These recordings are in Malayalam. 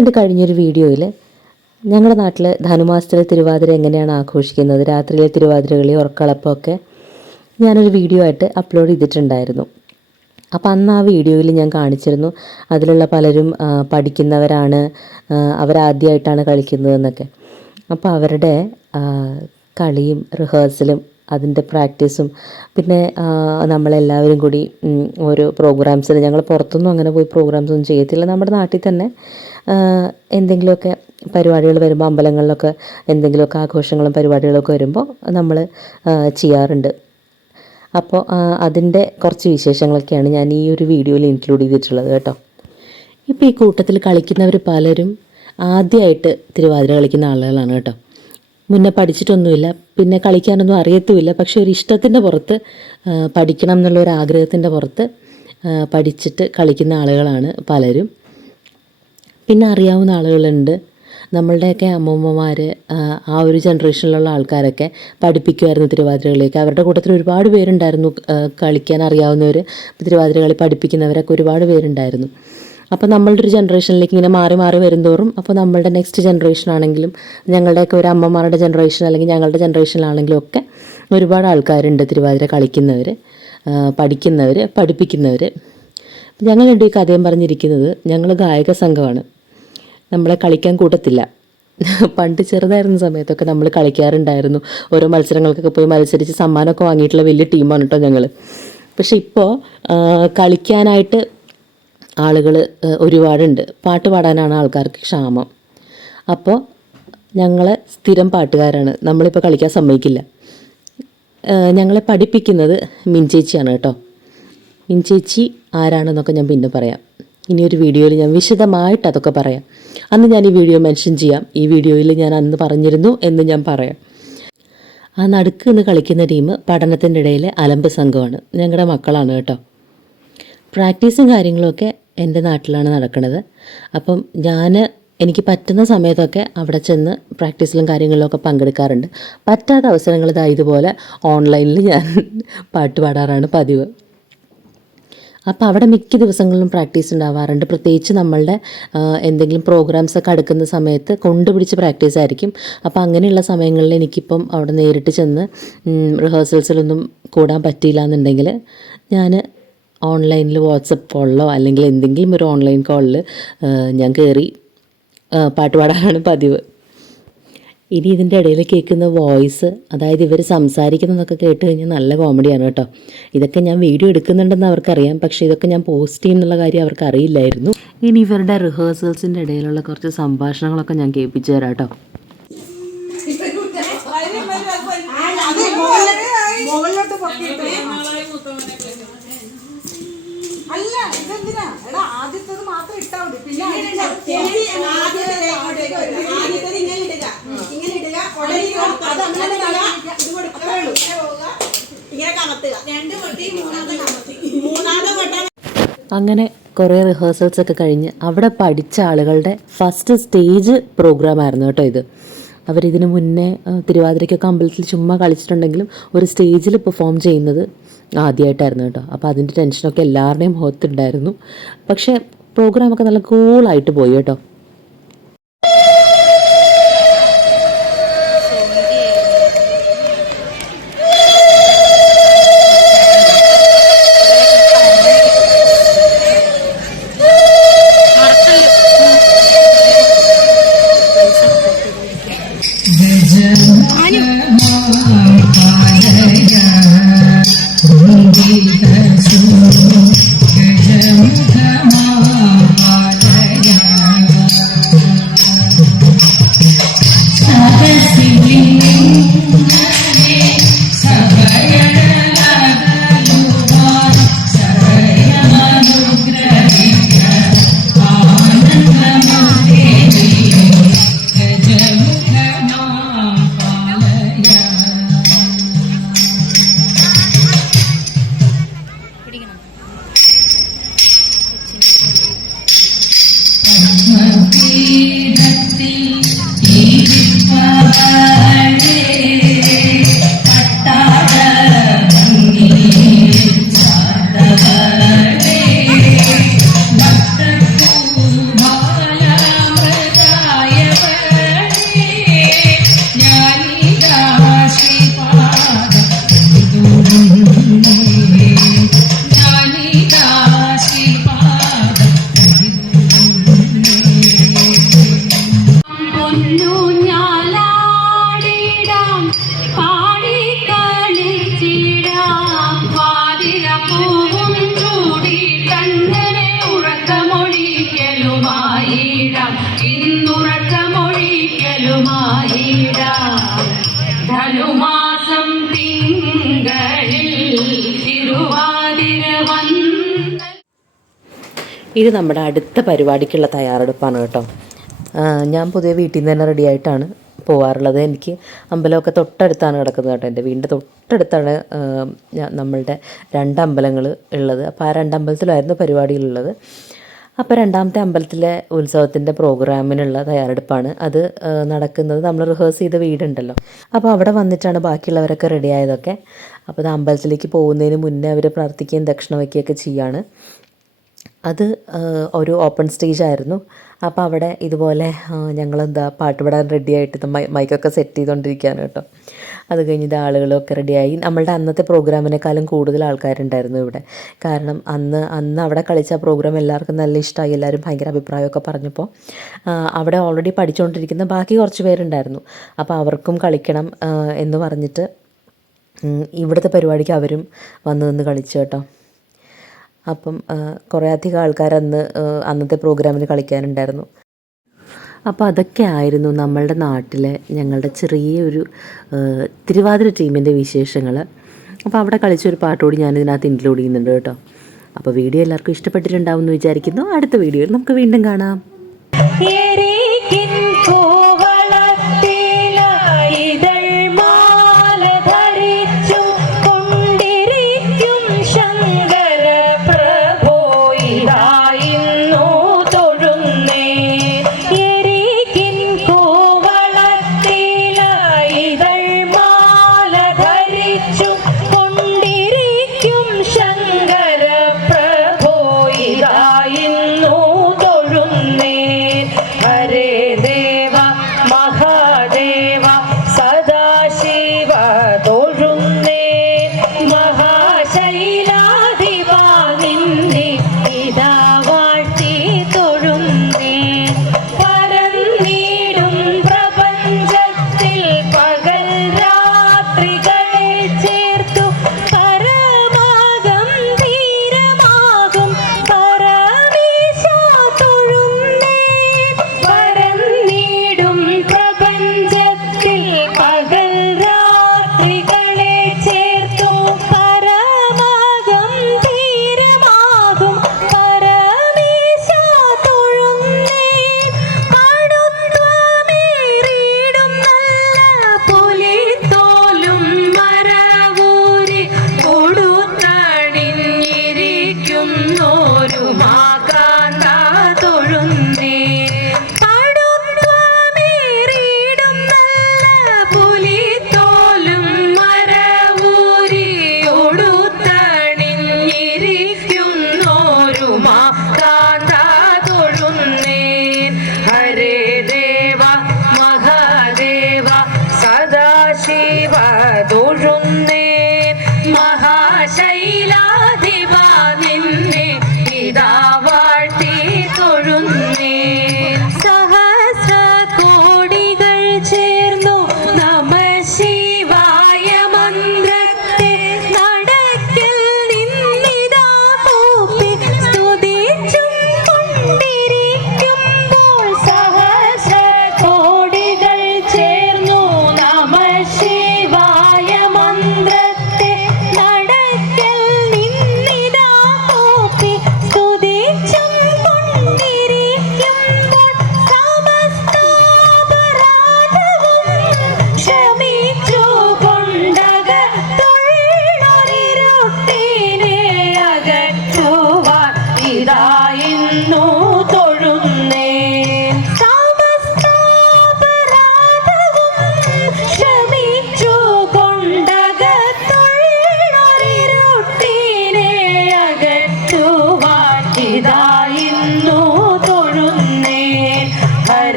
എന്റെ കഴിഞ്ഞൊരു വീഡിയോയിൽ ഞങ്ങളുടെ നാട്ടിൽ ധനുമാസത്തിലെ തിരുവാതിര എങ്ങനെയാണ് ആഘോഷിക്കുന്നത്? രാത്രിയിലെ തിരുവാതിരകളി ഉറക്കളപ്പമൊക്കെ ഞാനൊരു വീഡിയോ ആയിട്ട് അപ്ലോഡ് ചെയ്തിട്ടുണ്ടായിരുന്നു. അപ്പോൾ അന്ന് ആ വീഡിയോയിൽ ഞാൻ കാണിച്ചിരുന്നു. അതിലുള്ള പലരും പഠിക്കുന്നവരാണ് അവരാദ്യമായിട്ടാണ് കളിക്കുന്നതെന്നൊക്കെ അപ്പോൾ അവരുടെ കളിയും റിഹേഴ്സലും അതിന്റെ പ്രാക്ടീസും പിന്നെ നമ്മളെല്ലാവരും കൂടി ഓരോ പ്രോഗ്രാംസിൽ ഞങ്ങൾ പുറത്തൊന്നും അങ്ങനെ പോയി പ്രോഗ്രാംസ് ഒന്നും ചെയ്യത്തില്ല. നമ്മുടെ നാട്ടിൽ തന്നെ എന്തെങ്കിലുമൊക്കെ പരിപാടികൾ വരുമ്പോൾ അമ്പലങ്ങളിലൊക്കെ എന്തെങ്കിലുമൊക്കെ ആഘോഷങ്ങളും പരിപാടികളൊക്കെ വരുമ്പോൾ നമ്മൾ ചെയ്യാറുണ്ട്. അപ്പോൾ അതിന്റെ കുറച്ച് വിശേഷങ്ങളൊക്കെയാണ് ഞാൻ ഈ ഒരു വീഡിയോയിൽ ഇൻക്ലൂഡ് ചെയ്തിട്ടുള്ളത് കേട്ടോ. ഇപ്പോൾ ഈ കൂട്ടത്തിൽ കളിക്കുന്നവർ പലരും ആദ്യമായിട്ട് തിരുവാതിര കളിക്കുന്ന ആളുകളാണ് കേട്ടോ. മുന്നേ പഠിച്ചിട്ടൊന്നുമില്ല പിന്നെ കളിക്കാനൊന്നും അറിയത്തുമില്ല പക്ഷെ ഒരു ഇഷ്ടത്തിന്റെ പുറത്ത് പഠിക്കണം എന്നുള്ള ഒരു ആഗ്രഹത്തിന്റെ പുറത്ത് പഠിച്ചിട്ട് കളിക്കുന്ന ആളുകളാണ് പലരും. പിന്നെ അറിയാവുന്ന ആളുകളുണ്ട്. നമ്മളുടെയൊക്കെ അമ്മൂമ്മമാർ ആ ഒരു ജനറേഷനിലുള്ള ആൾക്കാരൊക്കെ പഠിപ്പിക്കുമായിരുന്നു തിരുവാതിരകളിയൊക്കെ അവരുടെ കൂട്ടത്തിൽ ഒരുപാട് പേരുണ്ടായിരുന്നു കളിക്കാൻ അറിയാവുന്നവർ തിരുവാതിരകളി പഠിപ്പിക്കുന്നവരൊക്കെ ഒരുപാട് പേരുണ്ടായിരുന്നു. അപ്പോൾ നമ്മളുടെ ഒരു ജനറേഷനിലേക്ക് ഇങ്ങനെ മാറി മാറി വരുന്തോറും അപ്പോൾ നമ്മളുടെ നെക്സ്റ്റ് ജനറേഷൻ ആണെങ്കിലും ഞങ്ങളുടെയൊക്കെ ഒരു അമ്മമാരുടെ ജനറേഷൻ അല്ലെങ്കിൽ ഞങ്ങളുടെ ജനറേഷനിലാണെങ്കിലും ഒക്കെ ഒരുപാട് ആൾക്കാരുണ്ട് തിരുവാതിര കളിക്കുന്നവർ പഠിക്കുന്നവർ പഠിപ്പിക്കുന്നവർ ഞങ്ങളുണ്ട് ഈ കഥയും പറഞ്ഞിരിക്കുന്നത് ഞങ്ങൾ ഗായക സംഘമാണ്. നമ്മളെ കളിക്കാൻ കൂട്ടത്തില്ല. പണ്ട് ചെറുതായിരുന്ന സമയത്തൊക്കെ നമ്മൾ കളിക്കാറുണ്ടായിരുന്നു. ഓരോ മത്സരങ്ങൾക്കൊക്കെ പോയി മത്സരിച്ച് സമ്മാനമൊക്കെ വാങ്ങിയിട്ടുള്ള വലിയ ടീമാണ് കേട്ടോ ഞങ്ങൾ പക്ഷെ ഇപ്പോൾ കളിക്കാനായിട്ട് ആളുകൾ ഒരുപാടുണ്ട്. പാട്ട് പാടാനാണ് ആൾക്കാർക്ക് ക്ഷാമം. അപ്പോൾ ഞങ്ങളെ സ്ഥിരം പാട്ടുകാരാണ്. നമ്മളിപ്പോൾ കളിക്കാൻ സമ്മതിക്കില്ല. ഞങ്ങളെ പഠിപ്പിക്കുന്നത് മിൻചേച്ചിയാണ് കേട്ടോ മിൻചേച്ചി ആരാണെന്നൊക്കെ ഞാൻ പിന്നെ പറയാം. ഇനി ഒരു വീഡിയോയിൽ ഞാൻ വിശദമായിട്ട് അതൊക്കെ പറയാം. അന്ന് ഞാൻ ഈ വീഡിയോ മെൻഷൻ ചെയ്യാം. ഈ വീഡിയോയിൽ ഞാൻ അന്ന് പറഞ്ഞിരുന്നു എന്ന് ഞാൻ പറയാം. ആ നടുക്ക് നിന്ന് കളിക്കുന്ന ടീം പഠനത്തിന്റെ ഇടയിൽ അലമ്പ് സംഘമാണ്. ഞങ്ങളുടെ മക്കളാണ് കേട്ടോ. പ്രാക്ടീസും കാര്യങ്ങളൊക്കെ എന്റെ നാട്ടിലാണ് നടക്കുന്നത് അപ്പം ഞാൻ എനിക്ക് പറ്റുന്ന സമയത്തൊക്കെ അവിടെ ചെന്ന് പ്രാക്ടീസിലും കാര്യങ്ങളിലൊക്കെ പങ്കെടുക്കാറുണ്ട്. പറ്റാത്ത അവസരങ്ങൾ ഇതാ ഇതുപോലെ ഓൺലൈനിൽ ഞാൻ പാട്ട് പാടാറാണ് പതിവ്. അപ്പോൾ അവിടെ മിക്ക ദിവസങ്ങളിലും പ്രാക്ടീസ് ഉണ്ടാവാറുണ്ട്. പ്രത്യേകിച്ച് നമ്മളുടെ എന്തെങ്കിലും പ്രോഗ്രാംസ് ഒക്കെ അടുക്കുന്ന സമയത്ത് കൊണ്ടുപിടിച്ച് പ്രാക്ടീസ് ആയിരിക്കും. അപ്പോൾ അങ്ങനെയുള്ള സമയങ്ങളിൽ എനിക്കിപ്പം അവിടെ നേരിട്ട് ചെന്ന് റിഹേഴ്സൽസിലൊന്നും കൂടാൻ പറ്റിയില്ല എന്നുണ്ടെങ്കിൽ ഞാൻ ഓൺലൈനിൽ വാട്സപ്പ് കോളിലോ അല്ലെങ്കിൽ എന്തെങ്കിലും ഒരു ഓൺലൈൻ കോളിൽ ഞാൻ കയറി പാട്ട് പാടാനാണ് പതിവ്. ഇനി ഇതിന്റെ ഇടയിൽ കേൾക്കുന്ന വോയിസ് അതായത് ഇവർ സംസാരിക്കുന്നതൊക്കെ കേട്ട് കഴിഞ്ഞാൽ നല്ല കോമഡിയാണ് കേട്ടോ. ഇതൊക്കെ ഞാൻ വീഡിയോ എടുക്കുന്നുണ്ടെന്ന് അവർക്കറിയാം പക്ഷേ ഇതൊക്കെ ഞാൻ പോസ്റ്റ് ചെയ്യുന്നുള്ള കാര്യം അവർക്ക് അറിയില്ലായിരുന്നു ഇനി ഇവരുടെ റിഹേഴ്സൽസിന്റെ ഇടയിലുള്ള കുറച്ച് സംഭാഷണങ്ങളൊക്കെ ഞാൻ കേൾപ്പിച്ചു തരാം കേട്ടോ. അല്ല ഇതെന്തിനാ? എടാ ആദ്യത്തത് മാത്രം ഇട്ടാ മതി. പിന്നെ ആദ്യത്തേത് ഇങ്ങനെ ഇടുക ഇങ്ങനെ ഇടുക ഉടനെ അത് അങ്ങനെ ഇടുക ഇത് കൊടുക്കുക ഇങ്ങനെ കമത്തുക രണ്ട് പൊട്ടി മൂന്നാമത് കമത്തി മൂന്നാമത് പൊട്ടാൻ അങ്ങനെ കുറേ റിഹേഴ്സൽസ് ഒക്കെ കഴിഞ്ഞ് അവിടെ പഠിച്ച ആളുകളുടെ ഫസ്റ്റ് സ്റ്റേജ് പ്രോഗ്രാം ആയിരുന്നു കേട്ടോ ഇത്. അവരിതിനു മുന്നേ തിരുവാതിരയ്ക്കൊക്കെ അമ്പലത്തിൽ ചുമ്മാ കളിച്ചിട്ടുണ്ടെങ്കിലും ഒരു സ്റ്റേജിൽ പെർഫോം ചെയ്യുന്നത് ആദ്യമായിട്ടായിരുന്നു കേട്ടോ. അപ്പോൾ അതിന്റെ ടെൻഷനൊക്കെ എല്ലാവരുടെയും മുഖത്തുണ്ടായിരുന്നു പക്ഷേ പ്രോഗ്രാമൊക്കെ നല്ല കൂളായിട്ട് പോയി കേട്ടോ. ഇത് നമ്മുടെ അടുത്ത പരിപാടിക്കുള്ള തയ്യാറെടുപ്പാണ് കേട്ടോ. ഞാൻ പൊതുവെ വീട്ടിൽ നിന്ന് തന്നെ റെഡി ആയിട്ടാണ് പോവാറുള്ളത്. എനിക്ക് അമ്പലമൊക്കെ തൊട്ടടുത്താണ് കിടക്കുന്നത് കേട്ടോ. എന്റെ വീടിന്റെ തൊട്ടടുത്താണ് നമ്മളുടെ രണ്ട് അമ്പലങ്ങൾ ഉള്ളത്. അപ്പോൾ ആ രണ്ട് അമ്പലത്തിലായിരുന്നു പരിപാടികളുള്ളത് അപ്പോൾ രണ്ടാമത്തെ അമ്പലത്തിലെ ഉത്സവത്തിന്റെ പ്രോഗ്രാമിനുള്ള തയ്യാറെടുപ്പാണ് അത് നടക്കുന്നത്. നമ്മൾ റിഹേഴ്സ് ചെയ്ത വീടുണ്ടല്ലോ. അപ്പോൾ അവിടെ വന്നിട്ടാണ് ബാക്കിയുള്ളവരൊക്കെ റെഡി ആയതൊക്കെ. അപ്പോൾ അത് അമ്പലത്തിലേക്ക് പോകുന്നതിന് മുന്നേ അവർ പ്രാർത്ഥിക്കുകയും ദക്ഷിണ വയ്ക്കുകയൊക്കെ ചെയ്യാണ്. അത് ഒരു ഓപ്പൺ സ്റ്റേജ് ആയിരുന്നു. അപ്പോൾ അവിടെ ഇതുപോലെ ഞങ്ങളെന്താ പാട്ട് റെഡി ഇത് മൈക്കൊക്കെ സെറ്റ് ചെയ്തുകൊണ്ടിരിക്കുകയാണ് കേട്ടോ. അത് കഴിഞ്ഞ് ഇത് ആളുകളൊക്കെ റെഡിയായി നമ്മളുടെ അന്നത്തെ പ്രോഗ്രാമിനേക്കാളും കൂടുതൽ ആൾക്കാരുണ്ടായിരുന്നു ഇവിടെ. കാരണം അന്ന് അന്ന് അവിടെ കളിച്ച പ്രോഗ്രാം എല്ലാവർക്കും നല്ല ഇഷ്ടമായി എല്ലാവരും ഭയങ്കര അഭിപ്രായമൊക്കെ പറഞ്ഞപ്പോൾ അവിടെ ഓൾറെഡി പഠിച്ചുകൊണ്ടിരിക്കുന്ന ബാക്കി കുറച്ച് പേരുണ്ടായിരുന്നു. അപ്പോൾ അവർക്കും കളിക്കണം എന്ന് പറഞ്ഞിട്ട് ഇവിടുത്തെ പരിപാടിക്ക് അവരും വന്ന് നിന്ന് കളിച്ചു കേട്ടോ. അപ്പം കുറേ അധികം ആൾക്കാർ അന്ന് അന്നത്തെ പ്രോഗ്രാമിൽ കളിക്കാനുണ്ടായിരുന്നു. അപ്പോൾ അതൊക്കെ ആയിരുന്നു നമ്മളുടെ നാട്ടിലെ ഞങ്ങളുടെ ചെറിയൊരു തിരുവാതിര ടീമിന്റെ വിശേഷങ്ങൾ അപ്പോൾ അവിടെ കളിച്ചൊരു പാട്ടുകൂടി ഞാൻ ഇതിനകത്ത് ഇൻക്ലൂഡ് ചെയ്യുന്നുണ്ട് കേട്ടോ. അപ്പോൾ വീഡിയോ എല്ലാവർക്കും ഇഷ്ടപ്പെട്ടിട്ടുണ്ടാവും എന്ന് വിചാരിക്കുന്നു. അടുത്ത വീഡിയോയിൽ നമുക്ക് വീണ്ടും കാണാം.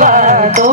Viva Todo.